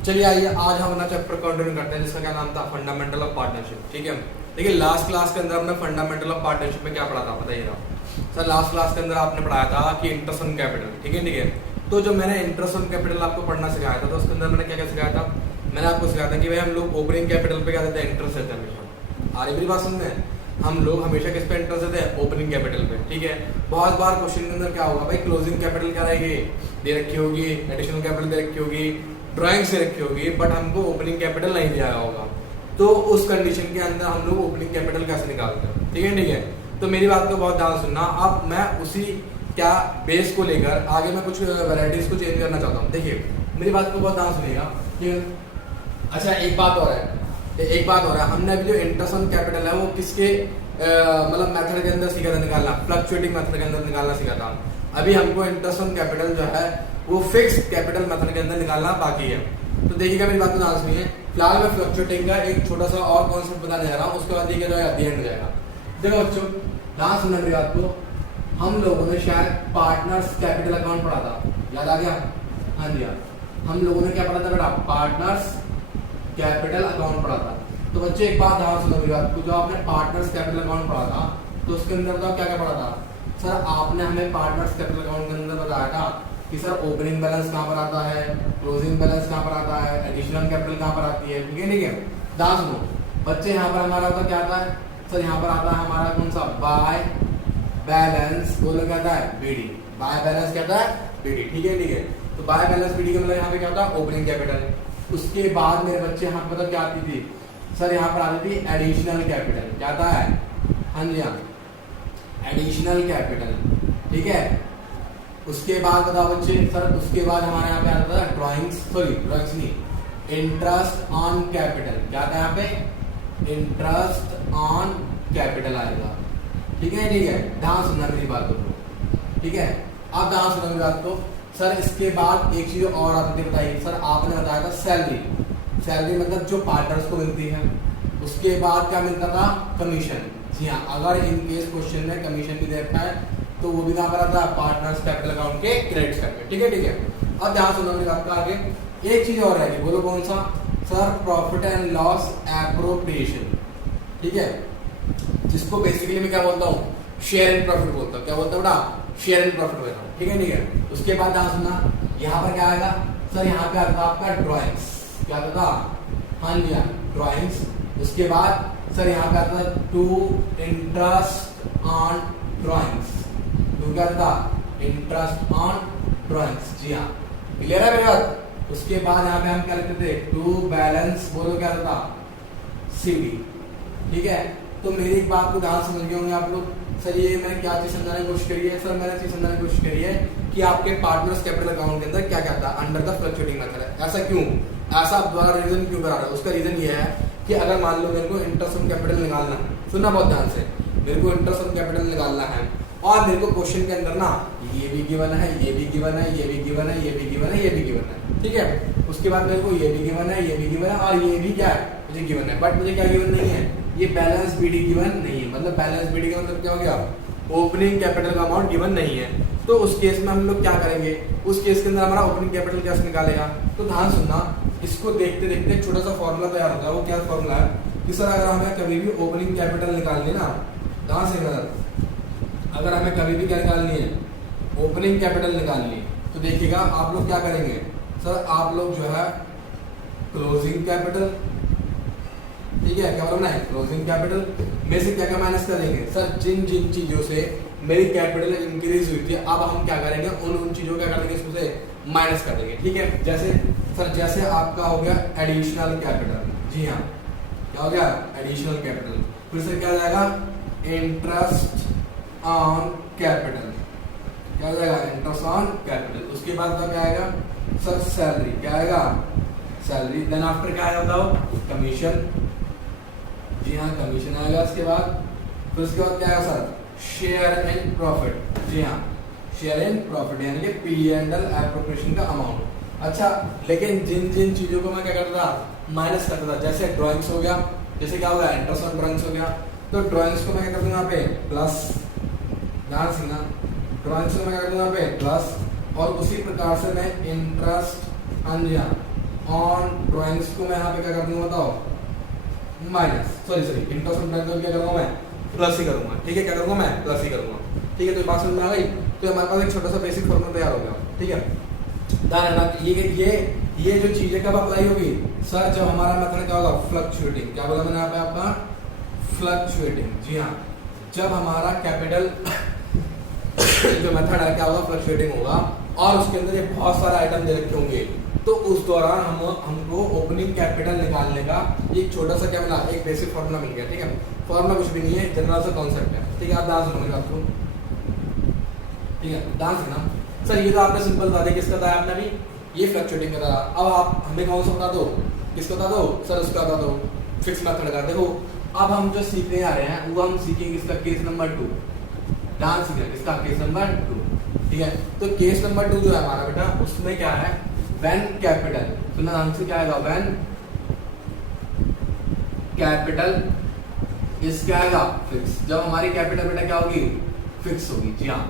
चलिए आइए आज हम अपना चैप्टर कंटिन्यू करते हैं जिसका क्या नाम था फंडामेंटल ऑफ पार्टनरशिप। ठीक है, देखिए लास्ट क्लास के अंदर हमने फंडामेंटल ऑफ पार्टनरशिप में क्या पढ़ा था बताइएगा सर। लास्ट क्लास के अंदर आपने पढ़ाया था कि इंटरेस्ट ऑन कैपिटल। ठीक है, तो जो मैंने इंटरेस्ट ऑन कैपिटल आपको पढ़ना सिखाया था तो उसके अंदर मैंने क्या क्या सिखाया था। मैंने आपको सिखाया था कि भाई हम लोग ओपनिंग कैपिटल पे क्या देते हैं, इंटरेस्ट देते हैं हमेशा। आ रही मेरी बात समझ में? हम लोग हमेशा किस पे इंटरेस्ट देते हैं, ओपनिंग कैपिटल पे। ठीक है, बहुत बार क्वेश्चन के अंदर क्या होगा भाई, क्लोजिंग कैपिटल क्या रहेगी, दे रखी होगी, एडिशनल कैपिटल दे रखी होगी, ड्राइंग से रखी होगी, बट हमको ओपनिंग कैपिटल नहीं दिया होगा। तो उस कंडीशन के अंदर हम लोग ओपनिंग कैपिटल कैसे निकालते हैं। ठीक है, तो मेरी बात को बहुत ध्यान सुनना। अब मैं उसी क्या बेस को लेकर आगे मैं कुछ वैरायटीज को चेंज करना चाहता हूँ। देखिए मेरी बात को बहुत ध्यान सुनिएगा। ठीक है, अच्छा एक बात और है, हमने अभी जो इंटरेस्ट ऑन कैपिटल है वो किसके मतलब मेथड के अंदर सीखा था निकालना, फ्लक्चुएटिंग मेथड के अंदर निकालना सीखा था। अभी हमको इंटरेस्ट ऑन कैपिटल जो है वो फिक्स कैपिटल मेथड के अंदर निकालना बाकी है। तो देखिएगा मेरी बात को ध्यान सुनिए। फिलहाल मैं फ्लक्चुएटिंग का एक छोटा सा और कॉन्सेप्ट बताने जा रहा हूँ, उसके बाद देखिए जो है एंड हो जाएगा। देखो बच्चों ध्यान सुनना मेरी बात को। हम लोगों ने शायद पार्टनर्स कैपिटल अकाउंट पढ़ा था, याद आ गया? हाँ जी हाँ, हम लोगों ने क्या पढ़ा था बेटा, पार्टनर्स कैपिटल अकाउंट पढ़ा था। तो बच्चे एक बात ध्यान सुनो मेरी बात को, जो आपने पार्टनर्स कैपिटल अकाउंट पढ़ा था तो उसके अंदर तो क्या क्या पढ़ा था सर? आपने हमें पार्टनर्स कैपिटल अकाउंट के अंदर बताया था कि सर ओपनिंग बैलेंस कहाँ पर आता है, क्लोजिंग बैलेंस कहाँ पर आता है, एडिशनल कैपिटल कहाँ पर आती है। ठीक है, ध्यान सुनो बच्चे। यहाँ पर हमारा होता क्या आता है सर, यहाँ पर आता है हमारा कौन सा, बाय बैलेंस, बोलो क्या आता है, बीडी। बाय बैलेंस क्या आता है, बीडी। ठीक है, तो बाय बैलेंस बीडी का मतलब यहाँ पे क्या होता है, ओपनिंग कैपिटल। उसके बाद मेरे बच्चे यहाँ पर क्या आती थी सर, यहाँ पर आती थी एडिशनल कैपिटल। क्या आता है, हाँ जी हाँ, एडिशनल कैपिटल। ठीक है, उसके बाद बताओ बच्चे सर, उसके बाद हमारे यहाँ पे आता था ड्राइंग्स नहीं, इंटरेस्ट ऑन कैपिटल। क्या था यहाँ पे, इंटरेस्ट ऑन कैपिटल आएगा। ठीक है, ध्यान सुनना मेरी बात को। ठीक है, अब ध्यान सुनना मेरी बात को सर। इसके बाद एक चीज और आपने बताई सर, आपने बताया था सैलरी मतलब जो पार्टनर्स को मिलती है। उसके बाद क्या मिलता था, कमीशन। जी हाँ, अगर इन केस क्वेश्चन में कमीशन भी देखा है तो वो भी कहाँ पर आता है, पार्टनर्स कैपिटल अकाउंट के क्रेडिट साइड पे। ठीक है, अब ध्यान सुनो मेरी बात का। आगे एक चीज और रहेगी, बोलो कौन सा sir, profit and loss appropriation. ठीक है, जिसको बेसिकली मैं क्या बोलता हूँ, शेयर एंड प्रॉफिट बोलता हूँ। क्या बोलता हूँ बेटा, शेयर एंड प्रॉफिट बोलता हूँ। ठीक है, उसके बाद ध्यान सुनना, यहाँ पर क्या आएगा सर, यहाँ पे आता आपका ड्रॉइंग्स। क्या आता था, हाँ जी हाँ, ड्रॉइंग्स। उसके बाद सर यहाँ पे आता था to interest on drawings. To क्या था, इंटरेस्ट ऑन ड्रॉइंग्स। जी हाँ, क्लियर है मेरी बात? उसके बाद यहाँ पे हम क्या लिखते थे, टू बैलेंस, बोलो क्या था, सीडी। ठीक है, तो मेरी एक बात को ध्यान समझ गए होंगे आप लोग। सर ये मैंने क्या चीज समझाने की कोशिश करी है सर, मैंने चीज समझाने की कोशिश करी है कि आपके पार्टनर्स कैपिटल अकाउंट के अंदर क्या क्या था, अंडर द फ्लक्चुएटिंग मेथड है। ऐसा क्यों, ऐसा आप द्वारा रीजन क्यों करा रहे हो? उसका रीजन ये है कि अगर मान लो मेरे को इंटरेस्ट ऑन कैपिटल निकालना है, सुनना बहुत ध्यान से, मेरे को इंटरेस्ट ऑन कैपिटल निकालना है और मेरे को क्वेश्चन के अंदर ना ये भी गिवन है, ये भी गिवन है, ये भी गिवन है, ये भी गिवन है, ये भी गिवन है। ठीक है, उसके बाद मेरे को ये भी गिवन है, ये भी गिवन है और ये भी क्या है, मुझे गिवन है। बट मुझे क्या गिवन नहीं है, ये बैलेंस बीडी गिवन नहीं है। मतलब बैलेंस बीडी का मतलब क्या हो गया, ओपनिंग कैपिटल का अमाउंट गिवन नहीं है। तो उस केस में हम लोग क्या करेंगे, उस केस के अंदर हमारा ओपनिंग कैपिटल कैसे निकालेगा। तो ध्यान सुनना, इसको देखते देखते एक छोटा सा फॉर्मूला तैयार होता है। वो क्या फॉर्मूला है कि सर अगर हमें कभी भी ओपनिंग कैपिटल निकालनी ना, ध्यान से अगर हमें कभी भी क्या निकालनी है, ओपनिंग कैपिटल निकालनी, तो देखिएगा आप लोग क्या करेंगे सर, आप लोग जो है क्लोजिंग कैपिटल, ठीक है, क्या बोलना है, क्लोजिंग कैपिटल में से क्या क्या माइनस कर देंगे सर, जिन जिन चीजों से मेरी कैपिटल इंक्रीज हुई थी, अब हम क्या करेंगे, उन चीजों को क्या कर देंगे, इसमें से माइनस कर देंगे। ठीक है, जैसे सर जैसे आपका हो गया एडिशनल कैपिटल। जी हाँ, क्या हो गया, एडिशनल कैपिटल। फिर से क्या हो जाएगा, इंटरेस्ट ऑन कैपिटल। क्या हो जाएगा, इंटरेस्ट ऑन कैपिटल। उसके बाद क्या आएगा सर, सैलरी। क्या आएगा, सैलरी। देन आफ्टर क्या आएगा बताओ, कमीशन। जी हाँ, कमीशन आएगा। उसके बाद फिर उसके बाद क्या आएगा सर, शेयर एंड प्रॉफिट। जी हाँ, शेयर एंड प्रॉफिट यानी कि पी एंड एल एप्रोप्रिएशन का अमाउंट। अच्छा, लेकिन जिन जिन चीजों को मैं क्या करता था, माइनस करता था, जैसे ड्राइंग्स हो गया, जैसे क्या हो गया, इंटरेस्ट ऑन ड्राइंग्स हो गया, तो ड्राइंग्स को मैं क्या कर दूंगा यहाँ पे प्लस, ध्यान से ना, ड्राइंग्स को मैं क्या कर दूंगा यहाँ पे प्लस, और उसी प्रकार से मैं इंटरेस्ट ऑन ऑन ड्राइंग्स को मैं यहाँ पे क्या कर दूंगा बताओ, minus, sorry interest on drawings क्या करूंगा मैं, प्लस ही करूंगा। ठीक है, क्या करूंगा मैं, प्लस ही करूंगा। ठीक है, तो बात समझ में आ गई। तो हमारे पास एक छोटा सा बेसिक फॉर्मूला तैयार हो गया। ठीक है, ध्यान रखना ये जो चीजें कब अप्लाई होगी सर, जब हमारा मेथड क्या होगा, फ्लक्चुएटिंग। क्या बोला मैंने यहाँ पे आपका, फ्लक्चुएटिंग। जी हाँ, जब हमारा कैपिटल जो मेथड है क्या होगा, फ्लक्चुएटिंग होगा, और उसके अंदर ये बहुत सारे आइटम दे रखे होंगे, तो उस दौरान हमको ओपनिंग कैपिटल निकालने का एक छोटा सा क्या मिला, एक बेसिक फॉर्मूला मिल गया। ठीक है, फॉर्मूला कुछ भी नहीं है, जनरल सा कॉन्सेप्ट है। ठीक है, आप ध्यान सुनो मेरी बात को। ठीक है, ध्यान सुनना सर, ये तो आपने सिंपल बता दिया, किसका था आपने अभी, ये फ्लक्चुएटिंग का था। अब आप हमें कौन सा बता दो, किसका बता दो सर, उसका बता दो, फिक्स मेथड का। देखो अब हम जो सीखने आ रहे हैं वो हम सीखेंगे इसका केस नंबर 2, ध्यान सीखना इसका केस नंबर 2। ठीक है, तो केस नंबर 2 जो है हमारा बेटा, उसमें क्या है, व्हेन कैपिटल, सुनना ध्यान से, क्या आएगा, व्हेन कैपिटल इस क्या आएगा, फिक्स। जब हमारी कैपिटल बेटा क्या होगी, फिक्स होगी। जी हाँ,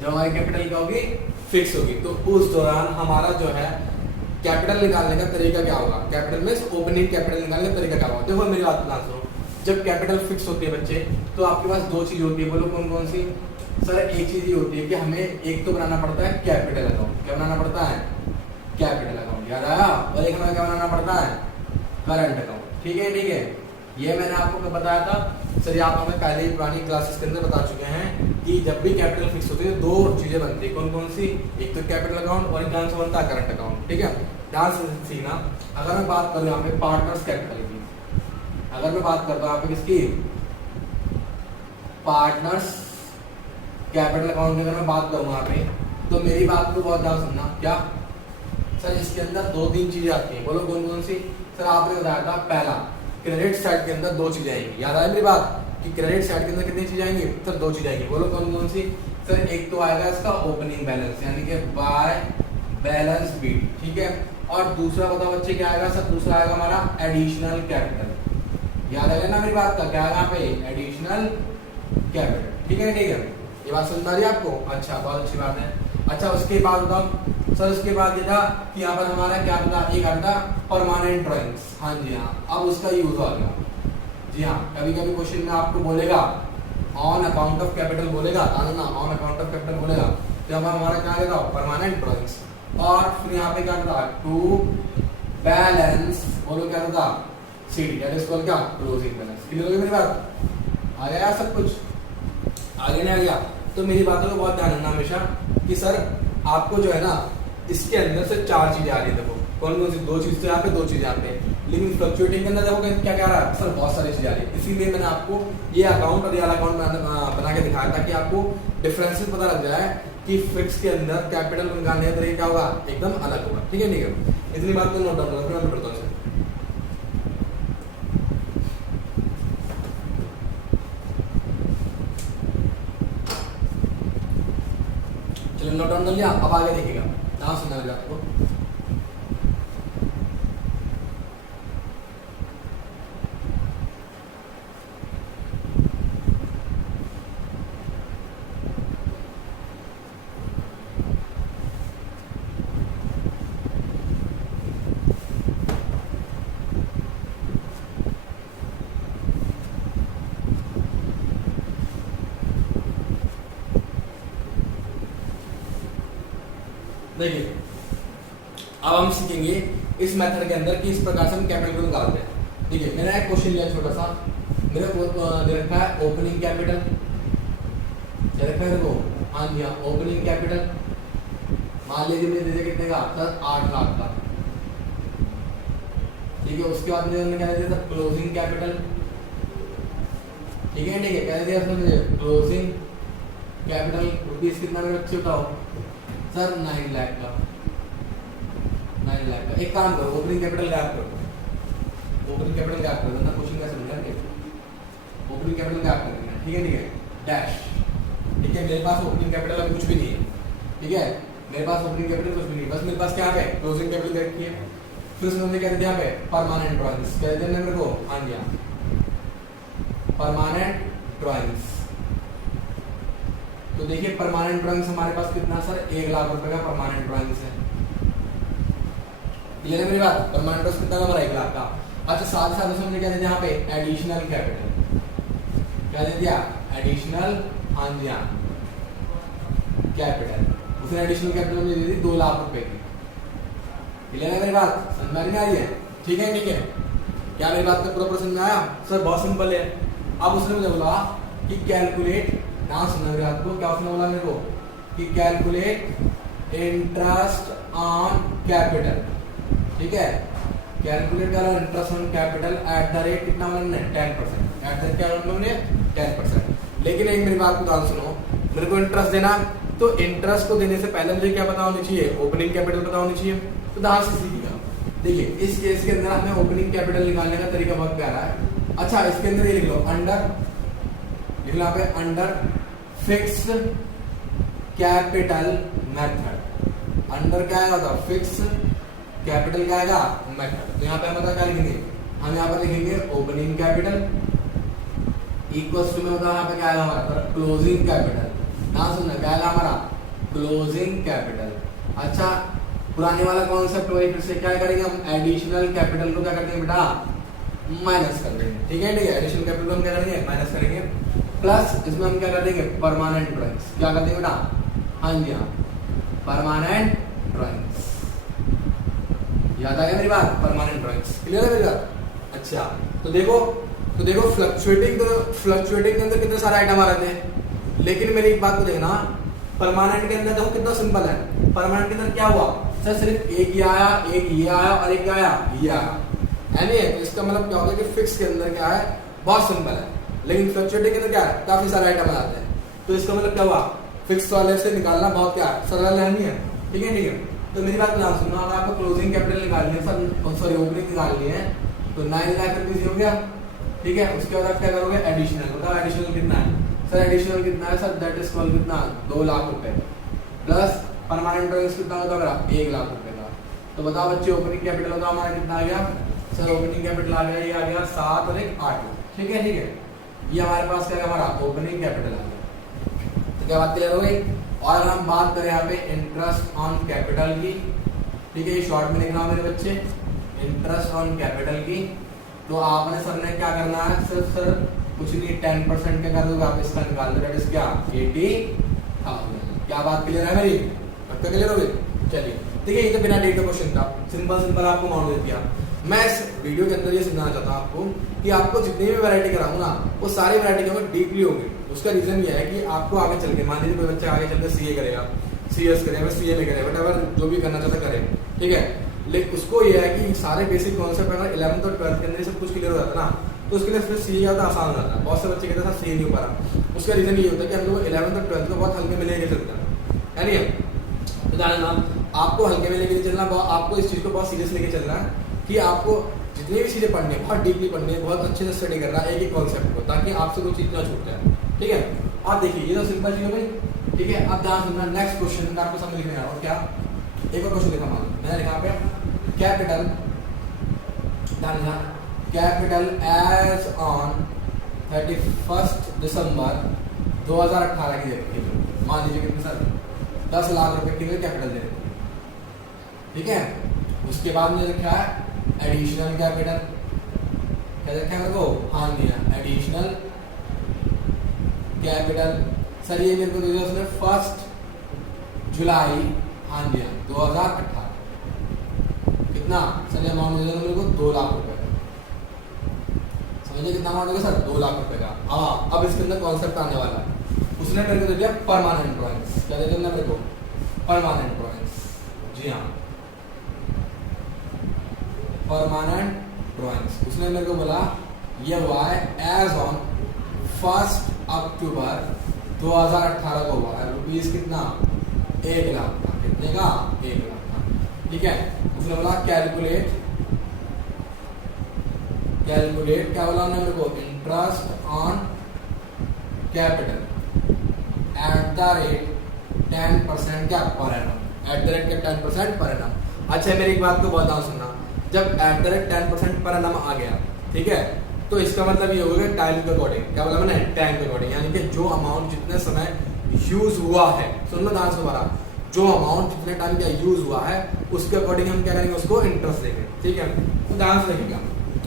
जब हमारी कैपिटल क्या होगी, फिक्स होगी, तो उस दौरान हमारा जो है कैपिटल निकालने का तरीका क्या होगा, कैपिटल में ओपनिंग कैपिटल निकालने का तरीका क्या होगा। देखो मेरी बात ध्यान सुनो, जब कैपिटल फिक्स होती है बच्चे, तो आपके पास दो चीज होती है, बोलो कौन कौन सी सर। एक चीज ये होती है कि हमें एक तो बनाना पड़ता है कैपिटल अकाउंट। क्या बनाना पड़ता है, कैपिटल अकाउंट, याद आया। और एक हमें क्या बनाना पड़ता है, करंट अकाउंट। ठीक है, ठीक है, ये मैंने आपको कब बताया था सर, ये आप हमें पहले ही पुरानी क्लासेस के अंदर बता चुके हैं कि जब भी कैपिटल फिक्स होती है दो चीजें बनती है, कौन कौन सी, एक तो कैपिटल अकाउंट और एक ध्यान से बनता है करंट अकाउंट। ठीक है, ध्यान से सीखना। अगर मैं बात करूँ यहाँ पे पार्टनर्स कैपिटल की, अगर मैं बात करता हूँ यहाँ पे किसकी, पार्टनर्स कैपिटल अकाउंट की अगर मैं बात करूँ यहाँ पे, तो मेरी बात को बहुत ध्यान सुनना। क्या सर, इसके अंदर दो तीन चीजें आती हैं, बोलो कौन कौन सी सर। आपने बताया था पहला, क्रेडिट साइड के अंदर दो चीजें आएंगी, याद आया मेरी बात, कि क्रेडिट साइड के अंदर कितनी चीजें आएंगी सर, दो चीजें आएंगी। बोलो कौन कौन सी सर। एक तो आएगा इसका ओपनिंग बैलेंस, यानी कि बाय बैलेंस बीट। ठीक है, और दूसरा बताओ बच्चे क्या आएगा सर, दूसरा आएगा हमारा एडिशनल कैपिटल। याद आएगा ना मेरी बात का, क्या आएगा यहाँ पे, एडिशनल कैपिटल। ठीक है, ठीक है, ये बात समझ आ रही है आपको। अच्छा, बहुत अच्छी बात है। अच्छा, उसके बाद बताओ सर, उसके बाद ये था कि यहाँ पर हमारा क्या था, एक आता परमानेंट ड्राइंग्स। हाँ जी हाँ, अब उसका यूज आ गया। जी हाँ, कभी कभी क्वेश्चन में आपको बोलेगा ऑन अकाउंट ऑफ कैपिटल बोलेगा, ना ऑन अकाउंट ऑफ कैपिटल बोलेगा, तो अब हमारा क्या आएगा, परमानेंट ड्राइंग्स। और फिर यहाँ पे क्या था, टू बैलेंस, बोलो क्या था, सीडी, दैट इज कॉल्ड क्या, क्लोजिंग बैलेंस। क्लियर हो गई मेरी बात, आ गया सब कुछ, आगे नहीं आ गया। तो मेरी बातों को बहुत ध्यान रखना हमेशा कि सर आपको जो है ना, इसके अंदर से चार चीजें आ रही है। देखो कौन कौन सी, दो चीज तो यहाँ पे, दो चीजें यहाँ पे, लेकिन फ्लक्चुएटिंग के अंदर देखो क्या क्या रहा है सर, बहुत सारी चीजें आ रही है। इसीलिए मैंने आपको ये अकाउंट और रियल अकाउंट बना के दिखाया ताकि आपको डिफरेंसेस पता लग जाए कि फिक्स के अंदर कैपिटल निकालने का तरीका क्या होगा, एकदम अलग होगा। ठीक है, ठीक है, इतनी बात को नोट डाउन करो, फिर मैं पढ़ता हूँ। चलो नोट डाउन कर लिया, अब आगे देखिएगा, ध्यान सुनना होगा आपको। देखिए अब हम सीखेंगे इस मेथड के अंदर कि इस प्रकार से हम कैपिटल को निकालते हैं। देखिए मैंने एक क्वेश्चन लिया छोटा सा, मेरे को दे रखा है ओपनिंग कैपिटल, दे रखा है देखो, हाँ जी हाँ, ओपनिंग कैपिटल मान लीजिए मुझे दे दिया कितने का सर, 8 लाख का। ठीक है, उसके बाद मुझे क्या दे दिया सर, क्लोजिंग कैपिटल। ठीक है, ठीक है, क्या दे दिया सर मुझे, क्लोजिंग कैपिटल रुपीज कितना मेरे बच्चे बताओ सर, 9 लाख का, 9 लाख का। एक काम करो, ओपनिंग कैपिटल गैप करो, ओपनिंग कैपिटल गैप कर देना, क्वेश्चन कैसे मिल रहा है, ओपनिंग कैपिटल गैप कर देना। ठीक है, ठीक है, डैश। ठीक है, मेरे पास ओपनिंग कैपिटल अभी कुछ भी नहीं है। ठीक है, मेरे पास ओपनिंग कैपिटल कुछ भी नहीं, बस मेरे पास क्या है, क्लोजिंग कैपिटल दे रखी है। फिर उसमें मुझे क्या दिया पे, परमानेंट ड्राइंग्स, क्या दिया मेरे को, हाँ जी हाँ, परमानेंट ड्राइंग्स। तो देखिए परमानेंट ड्राइंग्स हमारे पास कितना सर, 1 लाख रुपए का परमानेंट ड्राइंग्स है। क्लियर है मेरी बात? परमानेंट इंटरेस्ट कितना हमारा 1 लाख का। अच्छा साथ ही साथ उसमें हमने क्या दे दिया यहाँ पे एडिशनल कैपिटल, क्या दे दिया एडिशनल, हाँ जी हाँ कैपिटल, उसने एडिशनल कैपिटल मुझे दे दी 2 लाख रुपए की। क्लियर है मेरी बात? समझ में आ रही है? ठीक है ठीक है, क्या मेरी बात का पूरा समझ में आया? सर बहुत सिंपल है। अब उसने मुझे बोला कि कैलकुलेट, ना सुना मेरी बात को, क्या उसने बोला मेरे को कि कैलकुलेट इंटरेस्ट ऑन कैपिटल, ठीक है, कैलकुलेट करो interest on capital at the rate कितना मैंने 10%, एट द क्या मैंने 10%। लेकिन एक मेरी बात को ध्यान सुनो, मेरे को इंटरेस्ट देना, तो इंटरेस्ट को देने से पहले मुझे क्या पता होनी चाहिए? ओपनिंग कैपिटल पता होनी चाहिए। तो ध्यान से सीखिएगा। देखिए इस केस के अंदर हमें ओपनिंग कैपिटल निकालने का तरीका बहुत प्यारा है। अच्छा इसके अंदर ये लिख लो अंडर, लिख लो यहाँ पे under fixed capital method. Under क्या आएगा? फिक्स कैपिटल क्या आएगा? मेथड। तो यहाँ पे हम क्या लिखेंगे? हम यहाँ पर लिखेंगे ओपनिंग कैपिटल इक्वल्स टू में होता है यहाँ पे क्या आएगा हमारा? Closing capital. ना सुनना क्या आएगा हमारा? Closing capital. अच्छा पुराने वाला कॉन्सेप्ट वही फिर से क्या करेंगे हम? एडिशनल कैपिटल को क्या कर देंगे बेटा? माइनस कर देंगे। ठीक है ठीक है, एडिशनल कैपिटल हम क्या करेंगे? माइनस करेंगे। प्लस इसमें हम क्या कर देंगे? Permanent drawings. क्या कर देंगे बेटा? हाँ जी हाँ परमानेंट ड्राइंग्स। याद आ गया मेरी बात? Permanent drawings. क्लियर है मेरी बात? अच्छा तो देखो फ्लक्चुएटिंग के अंदर कितने सारे आइटम आ रहे थे, लेकिन मेरी एक बात को देखना, परमानेंट के अंदर देखो कितना सिंपल है। परमानेंट के अंदर क्या हुआ सर? सिर्फ एक ये आया, एक ये आया और एक क्या आया? ये आया। है तो इसका मतलब क्या होगा कि फिक्स के अंदर क्या है? बहुत सिंपल है। लेकिन फ्लक्चुएटिंग के अंदर क्या है? काफी सारे आइटम आ जाते हैं। तो इसका मतलब क्या हुआ? फिक्स वाले से निकालना बहुत क्या है? सरल है, नहीं है? ठीक है ठीक है। तो मेरी बात ध्यान सुनना, अगर आपको क्लोजिंग कैपिटल निकालनी है सर, सॉरी ओपनिंग निकालनी है, तो 9 लाख रुपीज हो गया। ठीक है, उसके बाद आप क्या करोगे? एडिशनल। बताओ एडिशनल कितना है सर? एडिशनल कितना है सर? दैट इज कॉल्ड कितना? 2 लाख रुपए प्लस परमानेंट ड्राइंग्स कितना होता है? 1 लाख रुपए का। तो बताओ बच्चे ओपनिंग कैपिटल होता हमारा कितना आ गया सर? ओपनिंग कैपिटल आ गया, ये आ गया 7 और 1 8। ठीक है ठीक है, ये हमारे पास क्या है? हमारा ओपनिंग कैपिटल आ गया। तो क्या बात क्लियर हो गई? और अगर हम बात करें यहाँ पे इंटरेस्ट ऑन कैपिटल की, ठीक है, ये शॉर्ट में लिखना मेरे बच्चे, इंटरेस्ट ऑन कैपिटल की, तो आपने सर ने क्या करना है? सर कुछ नहीं 10% क्या कर दोगे आप? इसका निकाल दो, दैट इज क्या? 80,000। क्या बात क्लियर है मेरी? पक्का क्लियर हो गई? चलिए ठीक है, ये तो बिना डेट का क्वेश्चन था, सिंपल आपको अमाउंट दे दिया। मैं इस वीडियो के अंदर ये समझाना चाहता हूँ आपको कि आपको जितनी भी वैरायटी कराऊँ ना, वो सारी वैरायटी होंगे डीपली होंगी। उसका रीजन ये है कि आपको आगे चल के, मान लीजिए कोई बच्चा आगे चल के सीए करेगा, सीएस करेगा, सीए में करेगा, वटएवर जो भी करना चाहता करे, ठीक है, लेकिन उसको ये है कि सारे बेसिक कॉन्सेप्ट अगर 11th और 12th के अंदर सब कुछ क्लियर हो जाता है ना, तो उसके लिए फिर सीए ज़्यादा आसान हो जाता है। बहुत से बच्चे कहते हैं सीए नहीं हो पा रहा, उसका रीजन ये होता है कि हम लोग 11th और 12th को बहुत हल्के में लेके चलते हैं, है नहीं? तो जानना आपको हल्के में लेके चलना, आपको इस चीज़ को बहुत सीरियस लेके चलना है कि आपको जितनी भी चीज़ें पढ़नी है बहुत डीपली पढ़नी है, बहुत अच्छे से स्टडी करना है एक एक कॉन्सेप्ट को, ताकि आपसे कोई चीज़ ना छूट जाए। ठीक है, आप देखिए ये तो सिंपल चीज़ हो गई। ठीक है, अब ध्यान सुनना, नेक्स्ट क्वेश्चन में आपको समझ लिखने आ रहा हूँ। क्या एक और क्वेश्चन लिखा, मान मैंने लिखा पे कैपिटल, कैपिटल एज ऑन 31 दिसंबर 2018 की दे, मान लीजिए कितने सर? 10 लाख रुपए की कैपिटल दे रही। ठीक है, उसके बाद में रखा है एडिशनल कैपिटल, क्या रखा है मेरे को? हाँ जी एडिशनल कैपिटल। सर ये मेरे को दे दिया उसने 1 जुलाई, हाँ जी 2018। कितना सर ये अमाउंट दे दिया मेरे को? 2 लाख रुपए का। समझिए कितना अमाउंट होगा सर? 2 लाख रुपए का। अब इसके अंदर कॉन्सेप्ट आने वाला है। उसने मेरे को दे दिया परमानेंट ड्राइंग्स। क्या दे दिया मेरे को? Permanent drawings. जी हाँ, परमानेंट ड्राइंग्स। उसने मेरे को बोला ये हुआ है एज ऑन 1 अक्टूबर 2018 को हुआ है। रुपीज कितना? 1 लाख का। कितने का? 1 लाख का। ठीक है, उसने बोला कैलकुलेट क्या बोला उन्होंने मेरे को? Interest on capital at the rate 10% क्या? Per annum. Eight the rate क्या? 10% पर एनम। अच्छा मेरी एक बात को बहुत ध्यान सुनना, जब eight the rate 10% per annum आ गया, ठीक है, तो इसका मतलब ये होगा टाइम के अकॉर्डिंग। क्या बोला मैंने? टाइम के अकॉर्डिंग, यानी कि जो अमाउंट जितने समय यूज हुआ है, सुन लो ध्यान से दोबारा, जो अमाउंट जितने टाइम का यूज हुआ है उसके अकॉर्डिंग हम क्या करेंगे, उसको इंटरेस्ट देंगे। ठीक है, तो ध्यान से देखिएगा,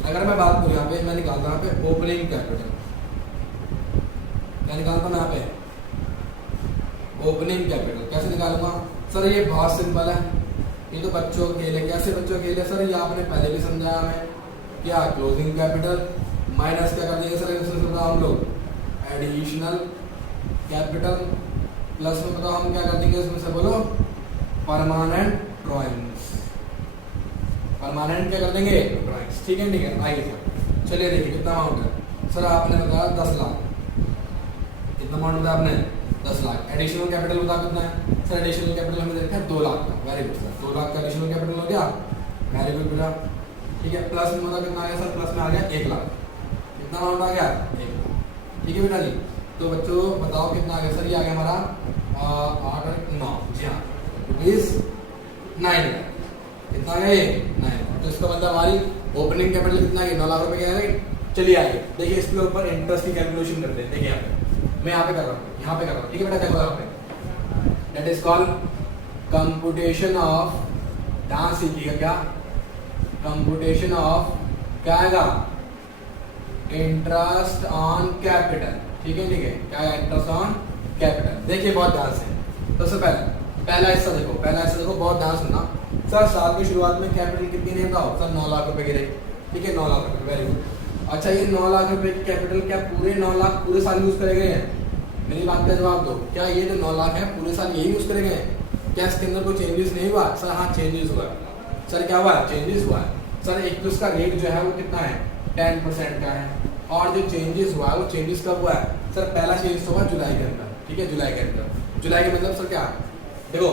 अगर मैं बात करूँ यहाँ पे, मैं निकालता हूँ यहाँ पे ओपनिंग कैपिटल, क्या निकालता हूँ यहाँ पे ओपनिंग कैपिटल। कैसे निकालूंगा सर, ये बहुत सिंपल है, ये तो बच्चों के लिए। कैसे बच्चों के लिए सर, ये आपने पहले भी समझाया हमें, क्या क्लोजिंग कैपिटल माइनस क्या कर देंगे सर, हम लोग एडिशनल कैपिटल, प्लस में बताओ हम क्या कर देंगे इसमें से, बोलो परमानेंट ड्राइंग्स, परमानेंट क्या कर देंगे ड्राइंग्स। ठीक है, ठीक है, आइए सर चलिए देखिए कितना अमाउंट है सर, आपने बताया 10 लाख, कितना अमाउंट बताया आपने 10 लाख। एडिशनल कैपिटल बता कितना है सर, एडिशनल कैपिटल हमने देखा है 2 लाख का, वेरी गुड सर, 2 लाख का एडिशनल कैपिटल हो गया, वेरी गुड बेटा। ठीक है, प्लस में मतलब कितना आ गया सर, प्लस में आ गया 1 लाख, कितना अमाउंट आ गया 1 लाख। ठीक है बेटा जी, तो बच्चों बताओ कितना आ गया सर, ये आ गया हमारा 8 और 9, जी हाँ ₹9 कितना आ गया ये 9। तो इसका मतलब हमारी ओपनिंग कैपिटल कितना है 9 लाख रुपए का है। चलिए आइए देखिए इसके ऊपर इंटरेस्ट की कैलकुलेशन करते हैं। देखिए यहाँ पे मैं यहाँ पे कर रहा हूँ, यहाँ पे कर रहा हूँ। ठीक है बेटा, देखो यहाँ पे that is called computation of, ध्यान सीखिएगा क्या, कंप्यूटेशन ऑफ क्या आएगा इंटरेस्ट ऑन कैपिटल। ठीक है, ठीक है, क्या है इंटरेस्ट ऑन कैपिटल। देखिए बहुत ध्यान से, तो सबसे पहला हिस्सा देखो, पहला हिस्सा देखो, बहुत ध्यान सुनना सर। साल की शुरुआत में कैपिटल कितनी नहीं बताओ सर, 9 लाख रुपए की रही। ठीक है, 9 लाख रुपए, वेरी गुड। अच्छा, ये 9 लाख रुपए की कैपिटल क्या पूरे 9 लाख पूरे साल यूज करे गए हैं? मेरी बात का जवाब दो, क्या ये जो 9 लाख है पूरे साल यही यूज करे गए हैं? क्या इसके अंदर कोई चेंजेस नहीं हुआ सर? हाँ चेंजेस हुआ है सर, क्या हुआ चेंजेस हुआ है सर। एक तो इसका रेट जो है वो कितना है 10% का है, और जो चेंजेस हुआ है वो चेंजेस कब हुआ है सर, पहला चेंज तो हुआ जुलाई के अंदर। ठीक है, जुलाई के अंदर, जुलाई के मतलब सर क्या, देखो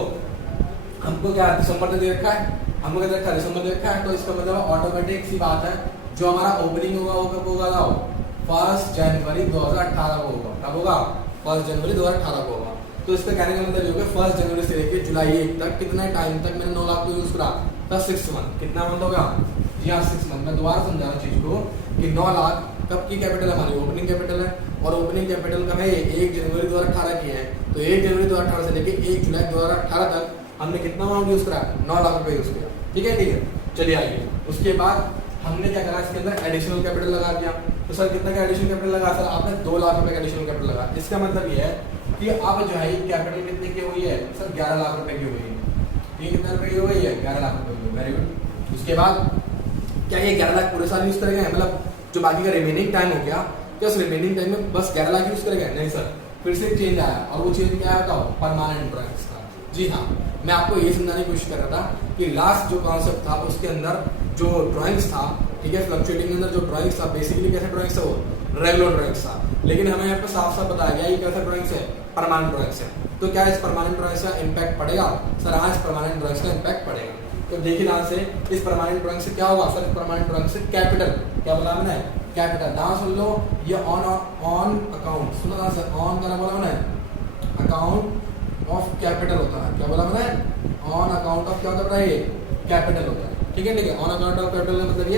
हमको क्या दिसंबर में दे रखा है, हमको क्या रखा है दिसंबर दे रखा है, तो इसका मतलब ऑटोमेटिक सी बात है जो हमारा ओपनिंग होगा वो कब होगा ना 1 जनवरी 2018 को होगा। कब होगा 1 जनवरी 2018 को होगा। तो इसका कहने का मतलब ये होगा 1 जनवरी से लेकर जुलाई 1 तक कितना टाइम तक मैंने 9 लाख को यूज करा था, 6 मंथ। कितना मंथ होगा जी हाँ 6 मंथ। मैं दोबारा समझा रहा चीज को कि 9 लाख कब की कैपिटल हमारी ओपनिंग कैपिटल है, और ओपनिंग कैपिटल कब है 1 जनवरी 2018 की है। तो 1 जनवरी 2018 से लेकर 1 जुलाई 2018 तक हमने कितना अमाउंट यूज करा 9 लाख रुपए यूज किया। ठीक है, ठीक है, चलिए आइए उसके बाद हमने क्या करा इसके अंदर एडिशनल कैपिटल लगा दिया। तो सर कितना का एडिशनल कैपिटल लगा सर, आपने 2 लाख रुपए का एडिशनल कैपिटल लगा। इसका मतलब ये है कि अब जो है ये कैपिटल कितने की हुई है सर 11 लाख रुपए की हुई है। ये कितने रुपए की हुई है 11 लाख रुपए की, वेरी गुड। उसके बाद क्या ये 11 लाख पूरे साल यूज करेंगे, मतलब जो बाकी का रिमेनिंग टाइम हो गया क्या उस रिमेनिंग टाइम में बस 11 लाख यूज करेंगे? नहीं सर, फिर से चेंज आया, और वो चेंज क्या आया बताओ परमानेंट ड्राइंग्स का। जी हाँ, मैं आपको ये समझाने की कोशिश कर रहा था कि लास्ट जो कॉन्सेप्ट था उसके अंदर जो ड्राइंग्स था, ठीक है, फ्लक्चुएटिंग के अंदर जो ड्राइंग्स था बेसिकली कैसे ड्राइंग्स था वो रेगुलर ड्राइंग्स था। लेकिन हमें यहाँ पे साफ साफ बताया गया ये कैसा ड्राइंग्स है परमानेंट ड्राइंग्स है। तो क्या इस परमानेंट ड्राइंग्स का इम्पैक्ट पड़ेगा सर? हाँ, इस परमानेंट ड्राइंग्स का इम्पैक्ट पड़ेगा। तो देखिए ध्यान से, इस परमानेंट ड्राइंग से क्या होगा सर, इस परमानेंट ड्राइंग से कैपिटल, क्या बोला मैंने कैपिटल, ध्यान सुन लो, ये ऑन अकाउंट, सुनो ध्यान से, ऑन क्या बोला मैंने अकाउंट ऑफ कैपिटल होता है। क्या बोला मैंने ऑन अकाउंट ऑफ क्या होता है ये कैपिटल होता है। ठीक है, ठीक है, ऑन अकाउंट ऑफ कैपिटल का मतलब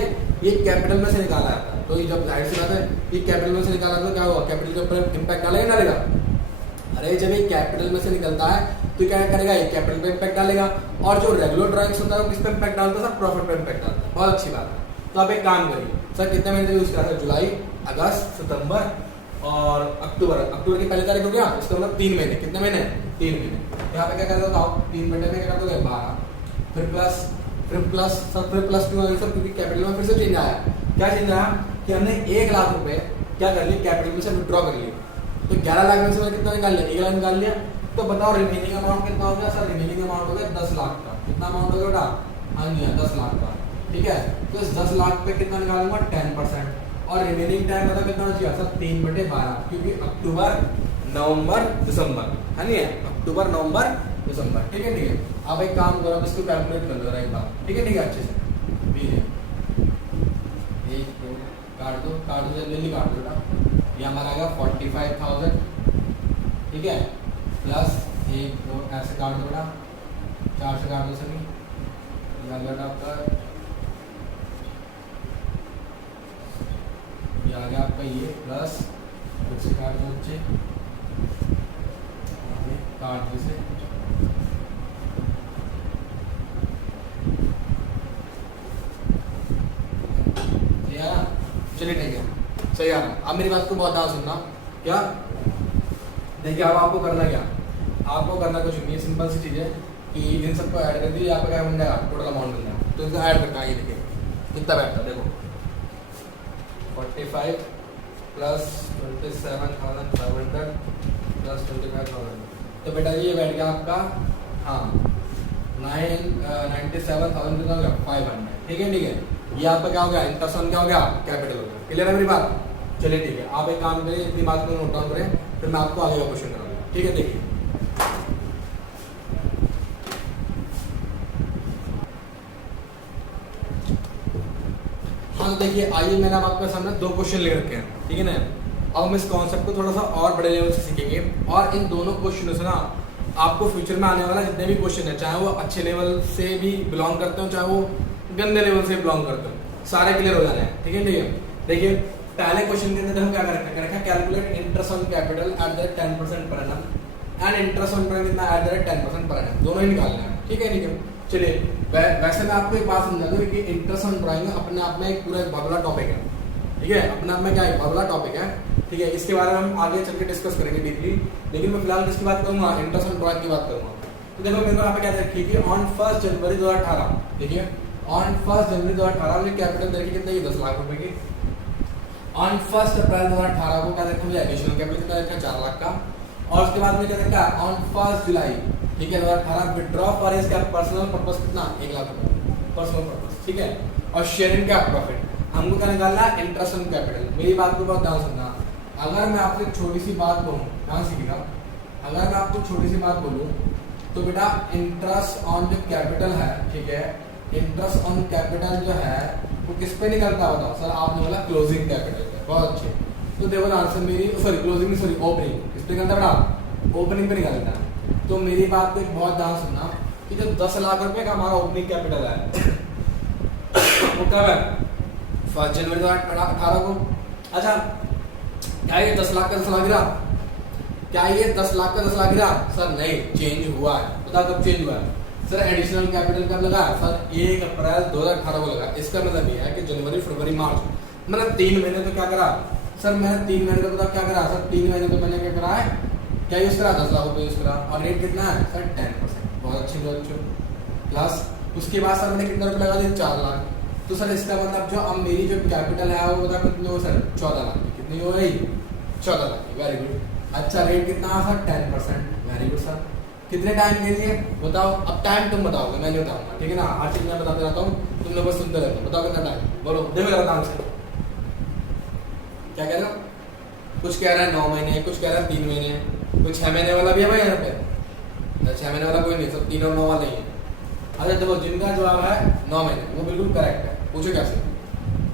ये कैपिटल में से निकाला जाता है। तो ये जब जाहिर सी बात है ये कैपिटल में से निकाला तो क्या होगा कैपिटल के ऊपर इम्पैक्ट डालेगा डालेगा? अरे जब ये कैपिटल में से निकलता है तो क्या करेगा ये कैपिटल पे इम्पैक्ट डालेगा, और जो रेगुलर ड्राइंग्स होता है वो किस पे इम्पैक्ट डालता है सर? प्रॉफिट पे इम्पैक्ट डालता है। बहुत अच्छी बात है। तो आप एक काम करिए सर, कितने महीने यूज करा था? जुलाई, अगस्त, सितंबर और अक्टूबर। अक्टूबर की पहली तारीख हो गया, इसका मतलब 3 महीने। कितने महीने? 3 महीने। यहाँ पे क्या कर दो 3 महीने में क्या कर दोगे 12, फिर प्लस सर, फिर प्लस क्यों आएगा सर? क्योंकि कैपिटल में फिर से चेंज आया। क्या चेंज आया कि हमने 1 लाख रुपए क्या कर लिए कैपिटल में से विड्रॉ कर लिए। तो 11 लाख में से कितना निकाल लिया? 1 लाख निकाल लिया। तो बताओ रिमेनिंग अमाउंट कितना हो गया सर? रिमेनिंग अमाउंट हो गया 10 लाख का। कितना अमाउंट हो गया बेटा? हाँ जी, 10 लाख का। ठीक है, तो इस 10 लाख पे कितना निकालूंगा 10%, और रिमेनिंग टाइम पता कितना हो चाहिए सर? 3/12, क्योंकि अक्टूबर, नवंबर, दिसंबर है नहीं है, अक्टूबर, नवंबर, दिसंबर। ठीक है, ठीक है, आप एक काम करो, इसको कैलकुलेट कर लो एक बार। ठीक है, ठीक है, अच्छे से काट दो जल्दी काट दो बेटा। ये हमारा आ गया 45,000। ठीक है, प्लस 1 2 ऐसे काट दो बेटा, 4 से काट दो सभी। बेटा आपका ये आ गया आपका ये, प्लस फिर से काट दो बच्चे, काट दो से चलिए ठीक है, सही आ रहा। अब मेरी बात को बहुत ध्यान सुनना। क्या देखिए, अब आपको करना क्या, आपको करना कुछ नहीं, सिंपल सी चीज़ है कि इन सबको ऐड कर दिए, यहाँ पे क्या बन जाएगा, टोटल अमाउंट बन जाएगा। तो इसको ऐड करना, ये देखिए कितना बैठता है, देखो 45 प्लस 27,500 प्लस 25,000। तो बेटा जी ये बैठ गया आपका, हाँ 97,500, ठीक है ठीक है। ये आपका क्या हो गया, इंटरेस्ट ऑन क्या हो गया, कैपिटल हो गया। क्लियर है मेरी बात? चलिए ठीक है, आप एक काम करें, इतनी बात को नोट डाउन करें, फिर मैं आपको आगे का क्वेश्चन कराऊंगा, ठीक है। देखिए हाँ, तो देखिए आइए, मैंने अब आपके सामने दो क्वेश्चन लिख रखे हैं, ठीक है ना। अब हम इस कॉन्सेप्ट को थोड़ा सा और बड़े लेवल से सीखेंगे, और इन दोनों क्वेश्चनों से ना आपको फ्यूचर में आने वाला जितने भी क्वेश्चन है, चाहे वो अच्छे लेवल से भी बिलोंग करते हो, चाहे वो गंदे लेवल से बिलोंग करते हो, सारे क्लियर हो जाने हैं, ठीक है ठीक है। देखिए पहले क्वेश्चन के अंदर हम क्या कर रखा है, calculate interest on capital at the rate 10% per annum and interest on कितना at the rate 10% per annum, दोनों ही निकालना है, ठीक है ठीक है। चलिए वैसे मैं आपको एक बात समझा दूं कि इंटरेस्ट ऑन ड्राइंग अपने आप में एक पूरा बहुत बड़ा टॉपिक है, ठीक है, अपने आप में क्या है, बहुत बड़ा टॉपिक है, ठीक है। इसके बारे में हम आगे चल के डिस्कस करेंगे डीपली, लेकिन मैं फिलहाल किसकी बात करूंगा, इंटरेस्ट ऑन ड्राइंग की बात करूंगा। तो देखो मेरे को यहाँ पे क्या देखिए कि ऑन 1 जनवरी 2018, ठीक है, ऑन 1 जनवरी 2018 में कैपिटल देखिए कितने की, 10 लाख रुपए की। ऑन 1 अप्रैल 2018 को क्या देखा मुझे, एडिशनल कैपिटल कितना देखा, 4 लाख का। और उसके बाद में क्या देखा, ऑन 1 जुलाई, ठीक है, 2018 विड्रॉ फॉर इसका पर्सनल पर्पस कितना, 1 लाख रुपए पर्सनल पर्पस, ठीक है। और शेयरिंग का प्रॉफिट हमको क्या निकालना है, इंटरेस्ट ऑन कैपिटल। मेरी बात को बहुत ध्यान सुनना, अगर मैं आपसे एक छोटी सी बात कहूँ, ध्यान सीखिएगा, अगर मैं आपको छोटी सी बात बोलूँ तो बेटा इंटरेस्ट ऑन जो कैपिटल है, ठीक है, इंटरेस्ट ऑन कैपिटल जो है वो किस पे निकलता है बताओ। सर आपने बोला क्लोजिंग कैपिटल पे, बहुत अच्छे। तो देखो आंसर मेरी, सॉरी क्लोजिंग सॉरी ओपनिंग, किस पे निकलता है बेटा, ओपनिंग पे निकलता है। तो मेरी बात को एक बहुत ध्यान सुनना कि जो 10 लाख रुपए का हमारा ओपनिंग कैपिटल है वो कब है, 1 जनवरी 2018 को। अच्छा क्या ये 10 लाख का 10 लाख गिरा, क्या ये 10 लाख का 10 लाख गिरा, सर नहीं, चेंज हुआ है। बताओ कब चेंज हुआ है, सर एडिशनल कैपिटल कब लगा, सर 1 अप्रैल 2018 को लगा। इसका मतलब ये है कि जनवरी फरवरी मार्च मतलब 3 महीने तो क्या करा, सर मैंने 3 महीने का बताओ क्या करा, सर 3 महीने तो मैंने क्या करा है, क्या यूज करा, 10 लाख रुपए यूज करा। और रेट कितना है, सर 10%, बहुत अच्छी बच्चों। प्लस उसके बाद सर मैंने कितना रुपये लगा दिया, 4 लाख। तो सर इसका मतलब जो अब मेरी जो कैपिटल है वो बता कितनी हो, सर 14 लाख की, कितनी हो गई, 14 लाख की, वेरी गुड। अच्छा रेट कितना है सर, 10%, वेरी गुड सर। कितने टाइम के लिए बताओ, अब टाइम तुम बताओगे, मैं नहीं बताऊंगा, ठीक है ना, हर चीज मैं बताते रहता हूँ, तुम लोग बस सुनते रहते हो। बताओ कितना टाइम, बोलो, देखो जरा काम से क्या कह रहे हो, कुछ कह रहा है 9 महीने, कुछ कह रहा है 3 महीने, कुछ 6 महीने वाला भी है भाई यहाँ पे, 6 महीने वाला कोई नहीं, सब 3 और 9 वाला ही है। अच्छा देखो जिनका जवाब है 9 महीने वो बिल्कुल करेक्ट है, पूछो कैसे।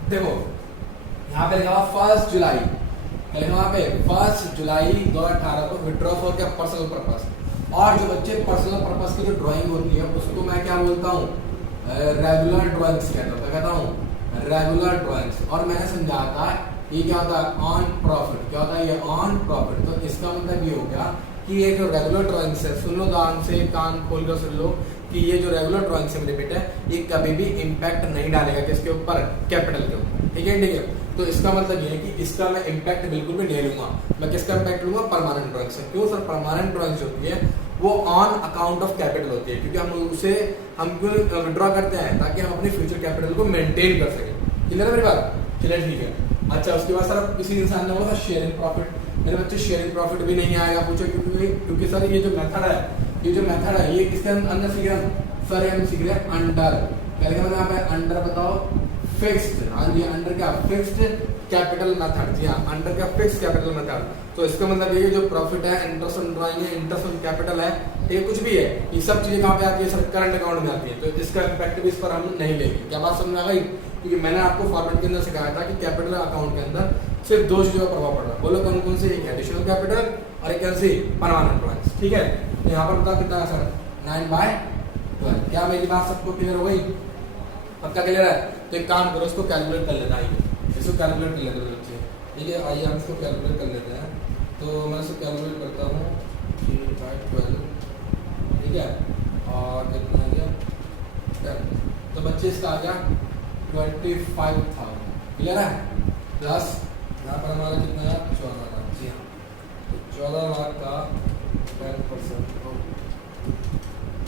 देखो यहाँ पे लिखा 1 जुलाई, यहाँ पे 1 जुलाई 2018 को विड्रॉ फॉर क्या, पर्सनल पर्पस। और जो बच्चे पर्सनल पर्पस की जो ड्राइंग होती है उसको मैं क्या बोलता हूँ, रेगुलर ड्राइंग्स कहता हूँ, कहता हूँ रेगुलर ड्राइंग्स। और मैंने समझाया था ये क्या होता है, ऑन प्रॉफिट, क्या होता है ये, ऑन प्रॉफिट। तो इसका मतलब ये हो गया कि ये जो रेगुलर ड्राइंग्स है, सुन लो ध्यान से, कान खोल कर सुन लो, कि ये जो रेगुलर ड्राइंग्स है मेरे बेटे, ये कभी भी इम्पैक्ट नहीं डालेगा किसके ऊपर, कैपिटल के ऊपर, ठीक है ठीक है। तो इसका मतलब ये है कि इसका मैं इम्पैक्ट बिल्कुल भी नहीं लूंगा, मैं किसका इम्पैक्ट लूंगा, परमानेंट ड्राइंग्स से। क्यों सर, परमानेंट ड्राइंग्स होती है वो ऑन अकाउंट ऑफ कैपिटल होती है, क्योंकि हम उसे हम क्यों विड्रॉ करते हैं, ताकि हम अपनी फ्यूचर कैपिटल को मेंटेन कर सकें। क्लियर है मेरी बात, चलिए ठीक है। अच्छा उसके बाद सर किसी इंसान ने बोला शेयरिंग प्रॉफिट, मेरे बच्चे शेयरिंग प्रॉफिट भी नहीं आएगा, पूछो क्योंकि सर ये जो मेथड है, ये जो मेथड है ये किसके अंदर सीख रहे हैं, सर हम सीख रहे हैं अंडर, पहले क्या मतलब यहाँ पे अंडर बताओ, फिक्स्ड, हाँ जी अंडर क्या, फिक्स्ड कैपिटल मेथड, जी हाँ अंडर का फिक्स्ड कैपिटल मेथड। तो इसका मतलब ये जो प्रॉफिट है, इंटरेस्ट ऑन ड्राइंग है, इंटरेस्ट ऑन कैपिटल है, ये कुछ भी है, ये सब चीजें कहाँ पे आती है, सर करंट अकाउंट में आती है। तो इसका इम्पैक्ट भी इस पर हम नहीं लेंगे। क्या बात समझ में आ गई, क्योंकि मैंने आपको फॉर्मेट के अंदर सिखाया था कि कैपिटल अकाउंट के अंदर सिर्फ 2 चीजों का प्रभाव पड़ रहा है, बोलो कौन कौन सी, एक एडिशनल कैपिटल और एक कैसी, परमानेंट ड्राइंग्स, ठीक है। तो यहाँ पर बताओ कितना है सर, 9/12। क्या मेरी बात सबको क्लियर हो गई, पक्का क्लियर है। तो एक काम करो, इसको कैलकुलेट कर लेना, आइए इसको कैलकुलेट कर लेते हैं बच्चे, ठीक है, आइए हम इसको कैलकुलेट कर लेते हैं। तो मैं इसको कैलकुलेट करता हूँ 3/12, ठीक है, और कितना आ गया 10। तो बच्चे इसका आ गया 25,000, क्लियर है। 10, यहाँ पर हमारा कितना है 14 लाख। जी हाँ, तो 14 लाख का 10%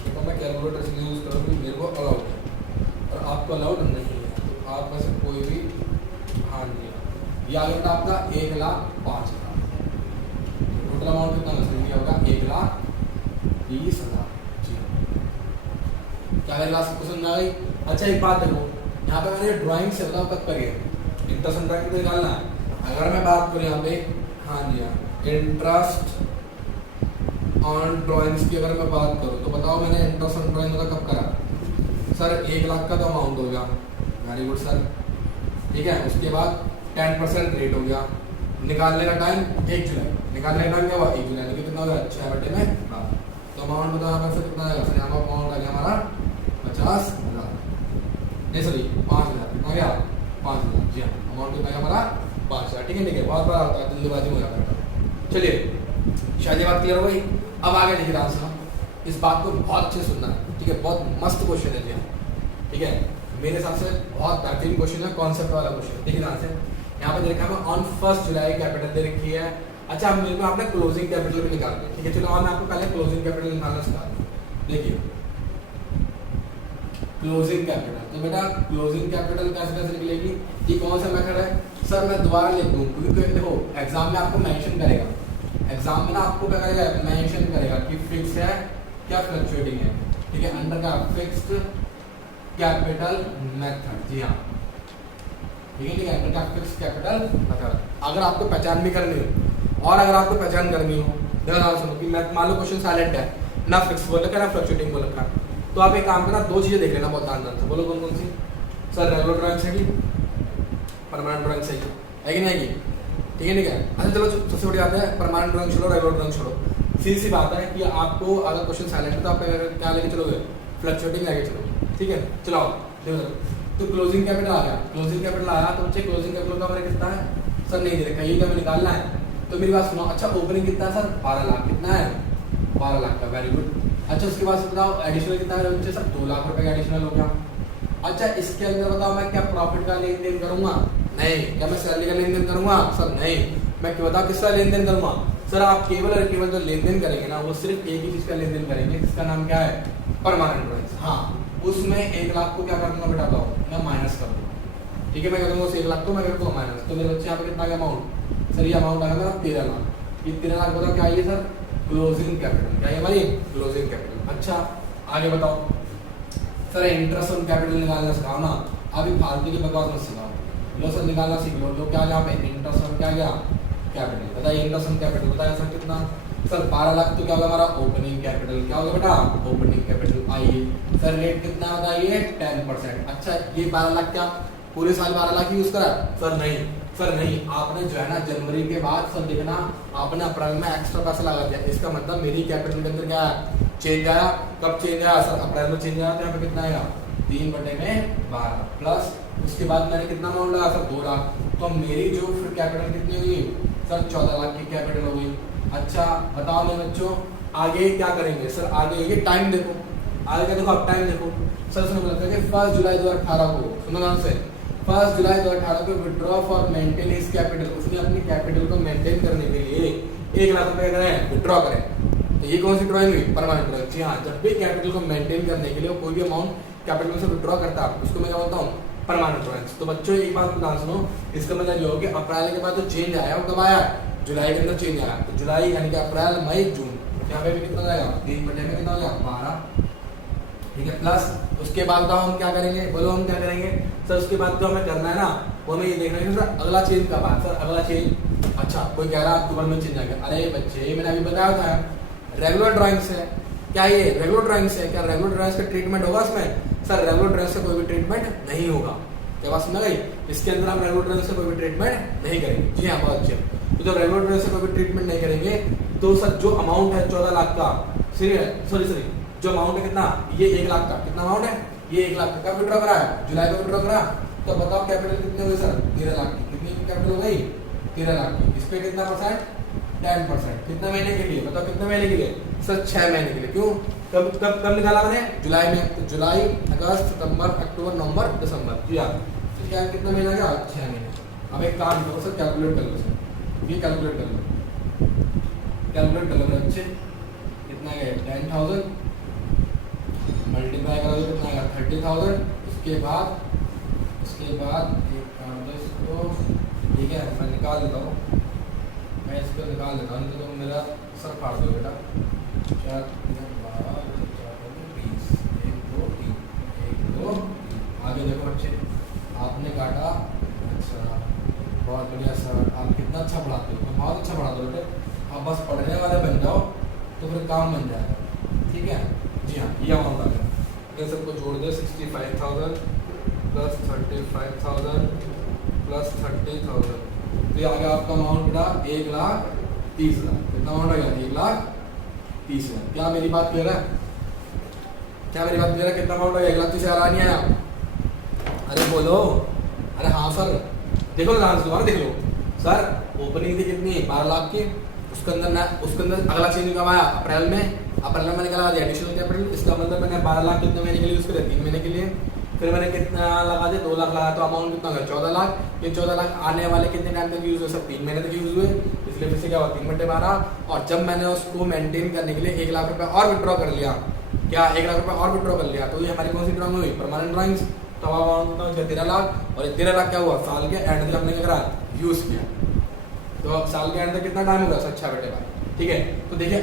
तो मैं कैलकुलेटर से यूज़ करूँगी, मेरे को अलाउड है और आपको अलाउड नहीं है, तो आप में से कोई भी हाँ नहीं है। या अगर आपका 1,05,000, टोटल अमाउंट कितना वसूल होगा 1,20,000। जी क्या मेरे क्लास को समझ आ गई? अच्छा एक बात देखो, यहाँ पे मैंने ड्राइंग से बताओ कब करिए इंटरेस्ट ड्राइंग निकालना है। अगर मैं बात करूँ यहाँ पे हाँ जी हाँ इंटरेस्ट ऑन ड्राइंग्स की अगर मैं बात करूँ तो बताओ मैंने इंटरेस्ट ऑन ड्राइंग का कब करा? सर 1 लाख का तो अमाउंट हो गया, वेरी गुड सर, ठीक है। उसके बाद 10% रेट हो गया, निकालने का टाइम 1 जुलाई, निकालने का टाइम क्या हुआ 1 जुलाई, तो कितना हो गया 6/12। तो अमाउंट बताओ यहाँ पर कितना आएगा? सर यहाँ पर अमाउंट आ गया हमारा 50,000, नहीं सॉरी 5,000, कितना गया 5,000। जी हाँ अमाउंट कितना गया हमारा 5,000। ठीक है बहुत बड़ा होता है, जल्दीबाजी में हो जाता है। चलिए शायद ये बात क्लियर हो गई। अब आगे देखिए ध्यान से, इस बात को बहुत अच्छे सुनना है, ठीक है। बहुत मस्त क्वेश्चन है जी हाँ, ठीक है, मेरे हिसाब से बहुत बेहतरीन क्वेश्चन है, कॉन्सेप्ट वाला क्वेश्चन। देखिए ध्यान से, यहाँ पे देखा है ऑन 1 जुलाई कैपिटल दे रखी है। अच्छा मेरे को आपने क्लोजिंग कैपिटल भी निकालना है, ठीक है। चलो और मैं आपको पहले क्लोजिंग कैपिटल निकालना सिखा दूँ। देखिए क्लोजिंग कैपिटल, तो बेटा क्लोजिंग कैपिटल कैसे कैसे निकलेगी, ये कौन सा मेथड है? सर मैं दोबारा लिख दूँ क्योंकि देखो एग्जाम में आपको मेंशन करेगा, एग्जाम में ना आपको क्या करेगा मेंशन करेगा कि फिक्स है क्या फ्लक्चुएटिंग है, ठीक है, अंडर का फिक्स्ड कैपिटल मेथड। जी हाँ ठीक है, अंडर का फिक्स्ड कैपिटल मेथड। अगर आपको पहचान भी करनी हो और अगर आपको पहचान करनी हो, ध्यान सुनो कि मैं मान लो क्वेश्चन साइलेंट है, ना फिक्स बोल रखा ना फ्लक्चुएटिंग बोल रखा, तो आप एक काम करना, 2 चीजें देख लेना बहुत ध्यान से। बोलो कौन कौन सी? सर रेगुलर ड्राइंग सही, परमानेंट ड्राइंग सही है कि नहीं है? ठीक है ठीक है। अच्छा चलो सबसे बड़ी बात है, परमानेंट ड्राइंग छोड़ो रेगुलर ड्राइंग छोड़ो, सीधी सी बात है कि आपको अगर क्वेश्चन साइलेंट है तो आप क्या लेके चलोगे? फ्लक्चुएटिंग लेके चलोगे, ठीक है। चलो देखो तो क्लोजिंग कैपिटल आ गया, क्लोजिंग कैपिटल आया तो बच्चे क्लोजिंग कैपिटल का हमारे कितना है? सर नहीं दे रखा, ये हमें निकालना है, तो मेरी बात सुनो। अच्छा ओपनिंग कितना है? सर 12 लाख। कितना है? 12 लाख का, वेरी गुड। अच्छा उसके बाद बताओ एडिशनल कितना है बच्चे? सर 2 लाख रुपए का एडिशनल हो गया। अच्छा इसके अंदर बताओ मैं क्या प्रॉफिट का लेन देन करूंगा? नहीं। क्या मैं सैलरी का लेन देन करूंगा? सर नहीं। मैं बताओ किसका लेन देन करूंगा? सर आप केवल और केवल जो लेन देन करेंगे ना वो सिर्फ एक ही चीज का लेन देन करेंगे, जिसका नाम क्या है? Permanent drawings. हाँ उसमें 1 लाख को क्या कर दूंगा बेटा बताओ? मैं माइनस कर दूंगा, ठीक है। मैं कर दूंगा उस 1 लाख को मैं कर दूंगा माइनस, तो मेरे बच्चे यहाँ पे कितना गया अमाउंट? सर ये अमाउंट आएगा मेरा 13 लाख। ये 13 लाख बताओ क्या है सर? Closing capital. क्या है भाई? Closing capital. अच्छा आगे बताओ। सर इंटरेस्ट ऑन कैपिटल निकालना सिखाओ ना, अभी फालतू की बकवास मत सिखाओ। लो सर निकालना सीख लो। तो क्या यहाँ पे इंटरेस्ट ऑन क्या गया? कैपिटल। बताइए इंटरेस्ट ऑन कैपिटल बताया सर कितना? सर 12 लाख। तो क्या होगा हमारा? Opening capital. क्या होगा बेटा? Opening capital. आइए सर रेट कितना बताइए? 10%। अच्छा ये 12 लाख क्या पूरे साल 12 लाख यूज करा? सर नहीं, सर नहीं। आपने जो है ना जनवरी के बाद सर देखना आपने अप्रैल में एक्स्ट्रा पैसा लगा दिया, इसका मतलब मेरी कैपिटल के अंदर क्या है? चेंज आया। कब चेंज आया? सर अप्रैल में चेंज आया, तो यहाँ पे कितना आएगा? 3/12 प्लस उसके बाद मैंने कितना अमाउंट लगा? सर 2 लाख। तो मेरी जो फिर कैपिटल कितनी हुई? सर 14 लाख की कैपिटल हो गई। अच्छा बताओ मेरे बच्चों आगे क्या करेंगे? सर आगे ये टाइम देखो, आगे क्या देखो? अब टाइम देखो। सर सुनो बोलते हैं कि 1 जुलाई 2018 को, सुनो ध्यान से, 1 जुलाई 2018 को withdraw for maintain his capital, उसने अपनी कैपिटल को मेंटेन करने के लिए 1 लाख रुपए करें विड्रॉ करें। तो ये कौन सी ड्राइंग हुई? Permanent drawing. जी हाँ, जब भी कैपिटल को मेंटेन करने के लिए कोई भी अमाउंट कैपिटल में से विड्रॉ करता है उसको मैं क्या बोलता हूँ? Permanent drawing. तो बच्चों एक बात ध्यान सुनो, इसका मतलब ये हो गया अप्रैल के बाद जो चेंज आया वो कब आया? जुलाई के अंदर चेंज आया। तो जुलाई यानी कि अप्रैल मई जून, यहाँ पे भी कितना जाएगा? 3/12 कितना हो गया? 12, ठीक है। प्लस उसके बाद तो हम क्या करेंगे? बोलो हम क्या करेंगे? सर उसके बाद जो हमें करना है ना वो हमें ये देखना है कि सर अगला चेंज कब आया? सर अगला चेंज, अच्छा कोई कह रहा है अक्टूबर में चेंज आ गया। अरे बच्चे मैंने अभी बताया था रेगुलर ड्राइंग्स है, क्या ये रेगुलर ड्राइंग्स है? क्या रेगुलर ड्राइंग्स का ट्रीटमेंट होगा इसमें? सर रेगुलर ड्राइंग्स से कोई भी ट्रीटमेंट नहीं होगा। क्या बात समझ गई? इसके अंदर हम रेगुलर ड्राइंग्स से कोई भी ट्रीटमेंट नहीं करेंगे। जी हाँ बहुत अच्छे। तो जब रेगुलर ड्राइंग्स से कोई भी ट्रीटमेंट नहीं करेंगे तो सर जो अमाउंट है 14 लाख का, सॉरी जो अमाउंट है कितना? ये 1 लाख का। कितना अमाउंट है? ये 1 लाख का। कब विड्रॉ करा है? जुलाई को विड्रॉ करा। तो बताओ कैपिटल कितनी हुई सर? 13 लाख की। कितनी कैपिटल हो गई? 13 लाख की। इस पे कितना परसेंट? 10%। कितने महीने के लिए? बताओ कितने महीने के लिए? सर 6 महीने के लिए। क्यों? कब कब कब निकाला मैंने? जुलाई में। तो जुलाई, अगस्त, सितंबर, अक्टूबर, नवंबर, दिसंबर। जी हाँ, तो क्या कितना महीना गया? 6 महीने। अब एक काम करो सर, कैलकुलेट कर लो सर, ये कैलकुलेट कर लो, कैलकुलेट कर लो मेरे बच्चे, कितना गया 10,000 मल्टीप्लाई करो तो कितना आएगा 30,000। इसके बाद एक काम दो इसको, ठीक है मैं निकाल देता हूँ, मैं इसको निकाल देता हूँ, तो मेरा सर फाड़ दो बेटा। 4 3 12 20 1 2 3 1 2 3। आगे देखो बच्चे, आपने काटा, अच्छा बहुत बढ़िया सर, आप कितना अच्छा पढ़ाते हो, बहुत अच्छा पढ़ाते हो बेटे। आप बस पढ़ने वाले बन जाओ तो फिर काम बन जाएगा, ठीक है जी हाँ। ये अमाउंट आ गया, इन सबको जोड़ दो, 65,000 प्लस 35,000 प्लस 30,000, तो ये आ गया आपका अमाउंट बेटा 1,30,000। कितना अमाउंट आ गया 1,30,000। क्या मेरी बात क्लियर है, क्या मेरी बात क्लियर है? कितना अमाउंट आ गया 1,30,000 नहीं आया? अरे बोलो, अरे हाँ सर, देखो ना डांस दोबारा देख लो सर। ओपनिंग थी कितनी 12 लाख की, उसके अंदर अगला चेंज कब आया अप्रैल में, अप्रैल में मैंने लगा दिया एडिशनल कैपिटल, इसका मतलब मैंने 12 लाख कितने महीने के लिए यूज करे 3 महीने के लिए, फिर मैंने कितना लगा दिया 2 लाख लगा, तो अमाउंट कितना होगा 14 लाख। ये 14 लाख आने वाले कितने टाइम तक यूज हुए सर 3 महीने तक यूज हुए, इसलिए फिर से क्या हुआ 3 बटे 12। और जब मैंने उसको मेंटेन करने के लिए 1 लाख रुपए और विड्रॉ कर लिया, क्या 1 लाख रुपए और विड्रॉ कर लिया, तो ये हमारी कौन सी ड्राइंग हुई परमानेंट ड्राइंग्स। तो अमाउंट कितना 13 लाख, और ये 13 लाख क्या हुआ साल के एंड तक हमने क्या करा यूज किया। तो अब साल के एंड तक कितना टाइम होगा सर 6 बटे 12, ठीक है। तो देखिए